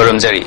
Khurumjari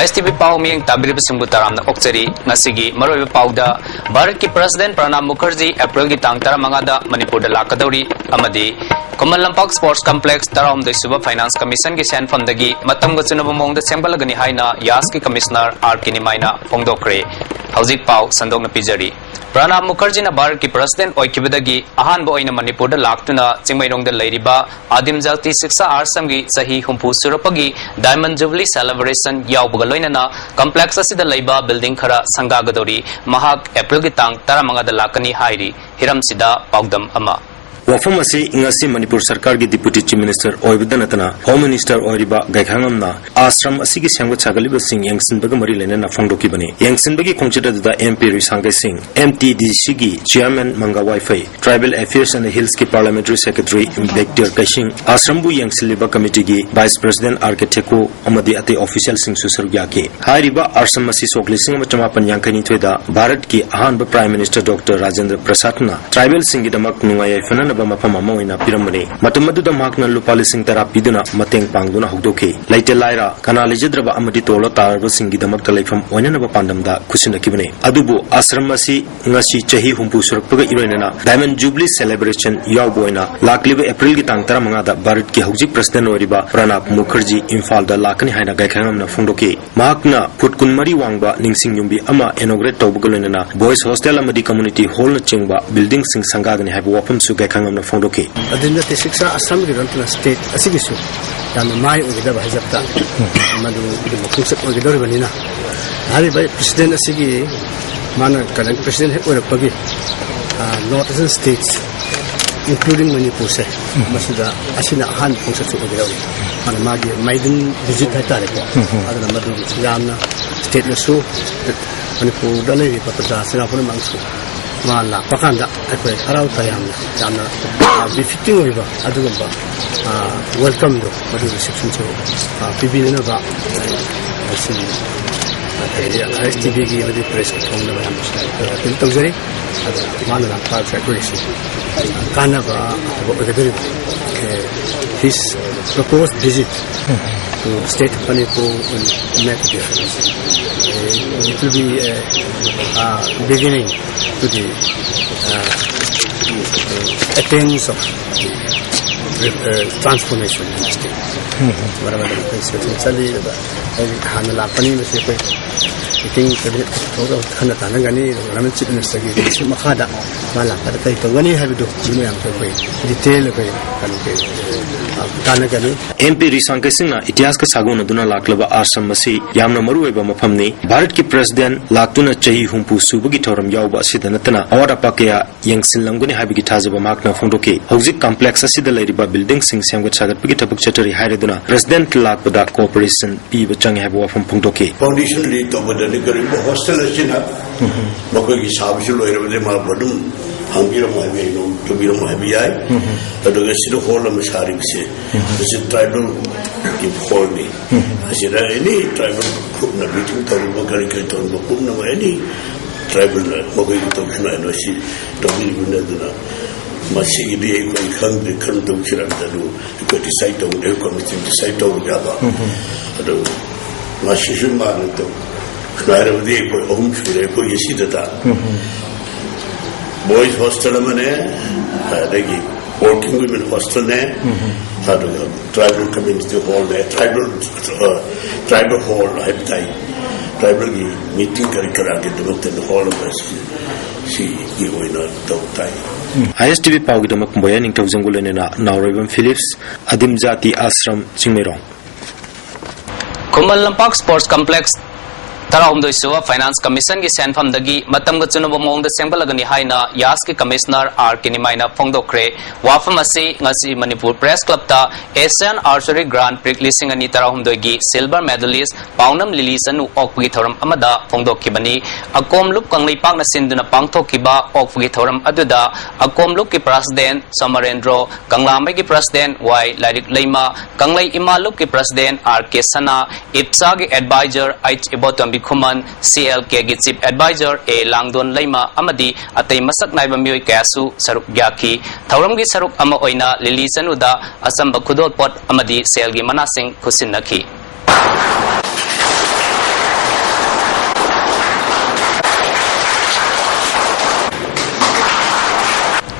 ISTV Pau Ming Tabirib Simbutaram Oxeri Nasigi Maru Pauda Bharat ki President Pranab Mukherjee April ki Tang Taramangada Manipur da Lakadori Amadi Kumal Lampak Sports Complex Taram the Suba Finance Commission ki San Fondagi Matam Gachunabamong the Sembalagani Haina Yas ki Commissioner R Kinimaina Pongdokre Hauzik Pau Sandong na Pijari Pranab Mukherjee na Bharat ki President Oikibadagi Ahan Boina Manipur da Laktuna Chingmairong da Lairiba Adim Jalti Siksa Arsamgi Sahi Humpu Surapagi Diamond Jubilee Celebration Yaubagaloina Complex Asida Laiba Building Khara Sangagadori Mahak April ki Tang Taramanga da Lakani Hairi Hiram Sida Paudam Ama Wafam asi ingasi Manipur Sarkar ki Deputy Chief Minister Oibadanatana Home Minister Oiriba Gaikhangamna Ashram asigi Sangwa Chagaliba Singh Yangsinbaga Mari Lena Fongdoki Bani Yangsinbagi Kongchita da MP Risanga Singh MTDC ki Chairman Manga Wi-Fi Tribal Affairs and Hills ki Parliamentary Secretary Imbector Kashing Ashrambu Yangsiliba Committee ki Vice President Arketeko Amadi Ate Official Singh Susargya ki Hairiba Ashram asi Soklising Chamapan Yankani Tweda Bharat ki Ahanba Prime Minister Dr. Rajendra Prasadna Tribal Singh Damak Nungaya Fanana Mapama in a pyramid. Matamadu Makna Lupalising Terapiduna, Mateng Pangduna Hogdoke, Laite Lyra, Kanalijadraba Amaditola Tarva Singi the Maktale from Oyanaba Pandamda, Kusina Kibne, Adubu, Asramasi, Nasi Chahi Humpu Surpaga Irena, Diamond Jubilee Celebration, Yauboina, Lakliba April Gitang Taramangada, Bharat ki Hauji President Oriba, Pranab Mukherjee, Infal da Lakani Haina Gaikanamna Fundoke, Makna, Putkun Mari Wangba, Ningsing Yumbi, Ama, Inaugurate Tobagalena, Boys Hostel Amadi Community Hall Chingba, Building Sing Sangagan have Wapam Sugakang. Fondoke. Adinda T6 Assam Girantina State Asigisu, and my Udaba Hazapta, Madu Udor Vanina. Hari by President Asigi, Mana current President Pagi, northern states, including Manipur, Masuda, Asina Han Pungsatu Udori, and Magi, Maiden visit Hatariko, other Madu Yamna, State Yasu, Manipur, Dali, Papa, Sinapur Mansu. Mala, Pakanda, Equa, Tayam, Yana, befitting over Adugamba, welcome to the reception to Pibilinova, STV with the press from the Piltozeri, Manala Park Accuracy, Kanava, his proposed visit to State Manipur will make a difference. It will be a beginning to the attainments of transformation in the state. Whatever the place I think Hanatangani, Raman Minister, Makada, Malaka, Tangani have to detail MP Risankasina, Itiaska Saguna Duna Laklava Arsamasi, Yamna Marueba Mapamni, Bharat ki President Latuna Chahi Humpu Subugi Toram Yauba Sidanatana, Awada Pakea, Yangsin Languni Habitazaba Makna Fondoke, Hauzik Complex Asida Ladiba Building Sing Samgat Sagat Pigita Chatari Hariduna, President Lakpada Corporation, P. Bachang Habwa from Pondoke. Foundation lead over the Nicaragua hostel China, Mokogi Sabisul, Badum, Hambira Mavi, to be on my BI, but the Gasido Hall of Masharik said, this is tribal keep holding. I said, any tribal group not beating Toribakari, Toribakuna, any tribal Mokogi Tokina, and she don't even know. Masih dia ikut hang di kantung kiram dulu ikut di site tu dia komisi di site tu berapa, aduh masih cuma itu, kerana dia ikut kiri ikut isi data, boys hostel mana, ada lagi working women hostel ni, ada tribal community hall ni, tribal hall habitat, tribal meeting kerja kita mungkin hall si ibu tahu tay. ISTV Paugidamak Boyaning Tawzangulena, now RUBEN Phillips, Adim Jati Ashram, Chingmairong. Kumal Lampak Sports Complex Taram do Suba Finance Commission ki San Famdagi Matam Gachunabamong the Sembalagani Haina Yas ki Commissioner R Kinimaina Pongdokre Wafamasi Ngasi Manipur Press Club ta Asian Archery Grand Prix Lising Ani Taram doigi Silver Medalist Paunam Lilisanu Okpugi Thoram Amada Pongdokibani Akom Lup Kanglipak na Sinduna Pangtokiba Okpugi Thoram Aduda Akom Lup ki President HELENDRO Kanglamay ki President Y Lairik Leima Kanglay Imalup ki President R K Sana IPSA ki Advisor H Ibotam Kuman CLK ki Chief Advisor A Langdon Leima Amadi Atay Masak Naiba Mioy Kasu Saruk Gyaki Thauram ki Saruk Ama Oina Lilisanuda Asamba Kudol Pot Amadi Selgi Manasing Kusinaki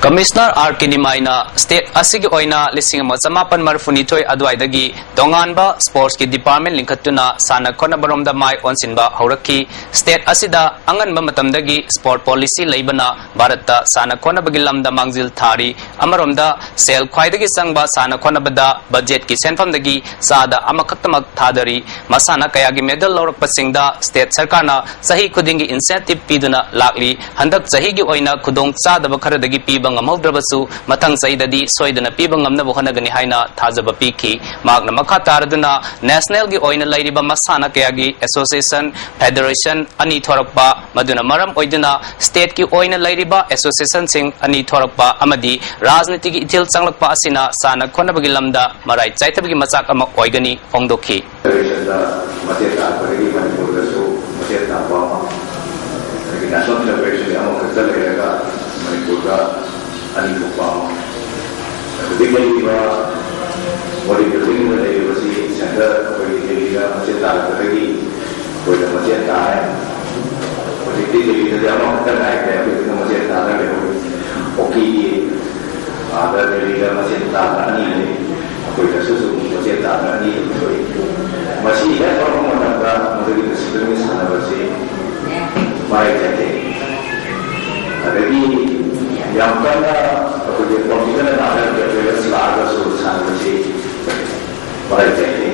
Commissioner R. Kinimaina State Asigi Oina Lising Mazamapan Marfunitoy Adwaidagi Donganba Sports Ki Department Linkatuna Sana Konabaromda Mai Onsinba Horaki State Asida Angan Matamdagi Sport Policy Labana Barata Sana Konabagilamda Mangzil Tari Amaromda Sel Kwaidagi Sangba Sana Konabada Budget Ki Senfamdagi Sada Amakatamak Tadari Masana Kayagi Medal Lorak Pasingda State Sarkana Sahi Kudingi Incentive Piduna Lakli Handak Sahigi Oina Kudong Sada Bakaradagi Piba Ngamadrabasu Matang Saidadi Soidana Piba Ngamna Bohanagani Haina Tazaba Piki Magna Makataraduna National Gi Oina Ladiba Masana Kayagi Association Federation Ani Thorakpa Maduna Maram Oiduna State Ki Oina Ladiba Association Sing Ani Thorakpa Amadi Razniti Ki Itil Sanglakpa Asina Sana Konabagi Lamda Marai Chaitabagi Masak Ama Oigani Fongdoki National celebration yang kita lakukan Manipuri ani bukau. Ketika kita boleh bertemu dengan Universiti Center, boleh kita masih tak lagi, boleh masih tak. Ketika kita jalan kita naik, kita masih tak lagi. Okey, ada kita masih tak lagi. Boleh susu masih tak lagi. Masih ada orang orang mungkin sebelum sana masih. Baik jadi, jadi yang mana kemudian pemikiran ada berbeda selagi susah masih baik jadi.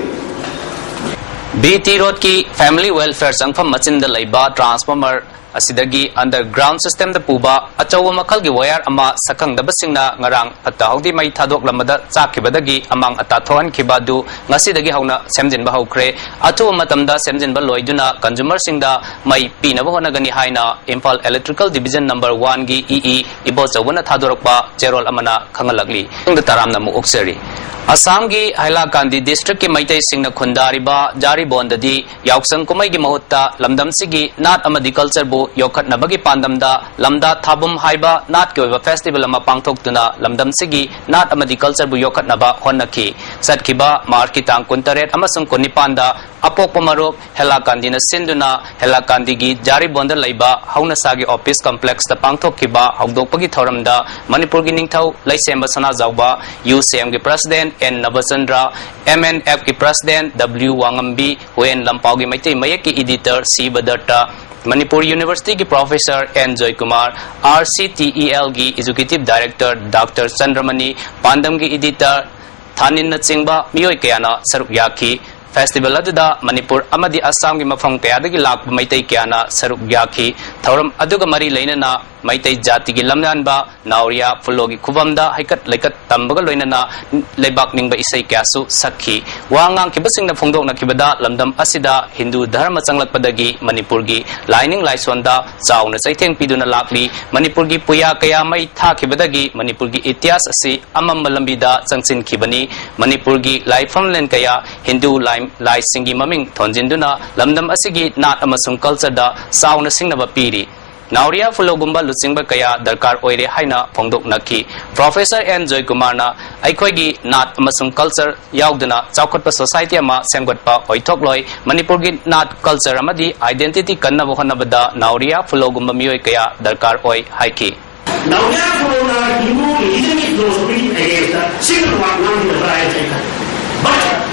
BT Road ki Family Welfare Sangfam Machinda Laiba Transformer Asidagi underground system da puba achawa makal gi wire ama sakang da basingna ngarang patahodi mai thadok lamada chakibadagi amang atathoan kibadu ngasi dagi hauna semjin ba haukre atu matamda semjin ba loiduna consumer singda mai pina ba honagani haina Impal Electrical Division number 1 gi EE ibo chawana thadorokpa cherol amana khangalagli ing da taramna mu okseri Assam ki Hailakandi district ki maitai singna khundariba jari bondadi yauksang kumai gi mahutta lamdam sigi nat amadi culture bu yokhat nabagi pandamda lamda thabum haiba nat ki festival ama pangthok lamdam sigi nat amadi culture bu yokhat naba honnaki satkiba marki tang kuntaret amasung kunipanda apok pamarok Hailakandi na sinduna Hailakandi gi jari bonda laiba hauna sagi office complex ta pangthok kiba hawdokpagi thoramda Manipur gi ningthau laisemba sana jawba UCM gi president N. Navasandra, MNF ki President W. Wangambi, Wen Lampau ki Maitai Mayak ki Editor C. Badarta, Manipur University ki Professor N. Joy Kumar, RCTEL ki Executive Director Dr. Chandramani, Pandam ki Editor Thanin Natsingba, Mioy Kayana Saruk Yaki, Festival aduda Manipur amadi Assam ki mafam kayadagi lakpa Maitai Kayana Saruk Yaki, Thoram aduga mari lainana Maitai Jati ki lamnanba Nauria Fulogi Kubamda Haikat Laikat Tambaga Loinana Lebak Ningba Isai Kasu Sakhi Wangang Kibasing na Fungdok na Kibada Lamdam Asida Hindu Dharma Sanglakpadagi Manipurgi Lining Laiswanda Saw na Saiteng Piduna Lakli Manipurgi Puya Kaya May Tha Kibadagi Manipurgi Ityas Asi Amam Malambida Sangsin Kibani Manipurgi Laifamlen Kaya Hindu Lai Singi Maming Tonjinduna Lamdam Asigi Nat Amasung Culture da Saw na Singnaba Piri Nauria Fulogumba Lutsingba Kaya Darkar Oire Haina Pongdok Naki Professor N. Joy Kumarna Aikoigi Nat Amasung Culture Yauduna Chaukotpa Society Ama Semgotpa Oitokloi Manipurgi Nat Culture Amadi Identity Kanna Bohanabada Nauria Fulogumba Mioi Kaya Darkar Oi Haiki Nauria Fulogumba Hindu Islamic philosophy against single one the variety but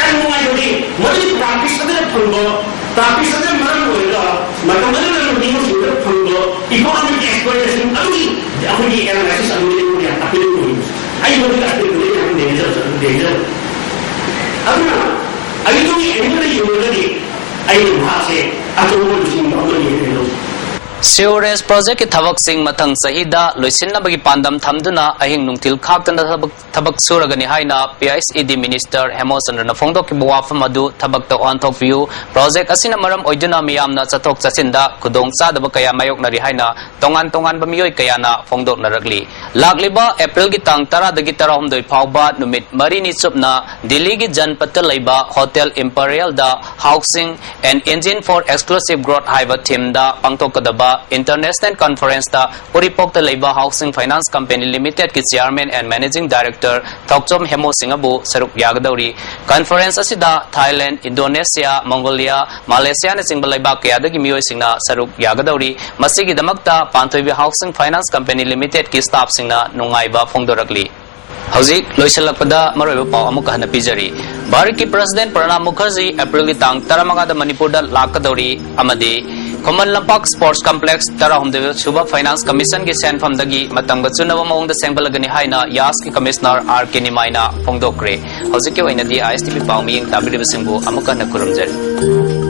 yang mengayomi mesti praktis saja punggo tapi saja malu itu macam mana yang sudah punggo economic exploitation aku ni analisis aku ni tapi itu ayo kita itu yang danger apa ayo ni ini ayo bahasa atau mungkin apa ni Sewerage project ki thabak sing mathang sahida loisinna bagi pandam thamduna ahing nungtil khaktana thabak suragani haina PISED minister Hemosandra na phongdok ki buwafam adu thabak ta on top view project asina maram oiduna miyamna chathok chasinda kudong chadaba kaya mayok nari haina tongan ba miyoi kaya na phongdok naragli lagliba April gi tang 10 dagi 13 phawba numit mari ni chupna Delhi gi janpat laiba Hotel Imperial da housing and engine for exclusive growth haiba theme da pangtok kadaba International Conference da Uripok da Labor Housing Finance Company Limited ki Chairman and Managing Director Thokchom Hemo Singabu saruk yagadauri. Conference asida Thailand, Indonesia, Mongolia, Malaysia na singbal laibak kaya dagi miyoy singna saruk yagadauri. Masigi damakta Pantoibi Housing Finance Company Limited ki staff singna nungaiba phongdorakli. Hauzik loisalakpada maroiba pau amuka hana pijari. Bharat ki President Pranab Mukherjee April ki tang 15 da Manipur da lakadauri amadi Common Lampak Sports Complex Tarahumdev Suba Finance Commission ki senfam dagi matang batsunaba maung da sengbalagani haina Yas ki Commissioner R.K. Nimaina phongdokre. Hauzik ki oina di ISTV pau miyeng tabiri basingbu amuka na kurumjari.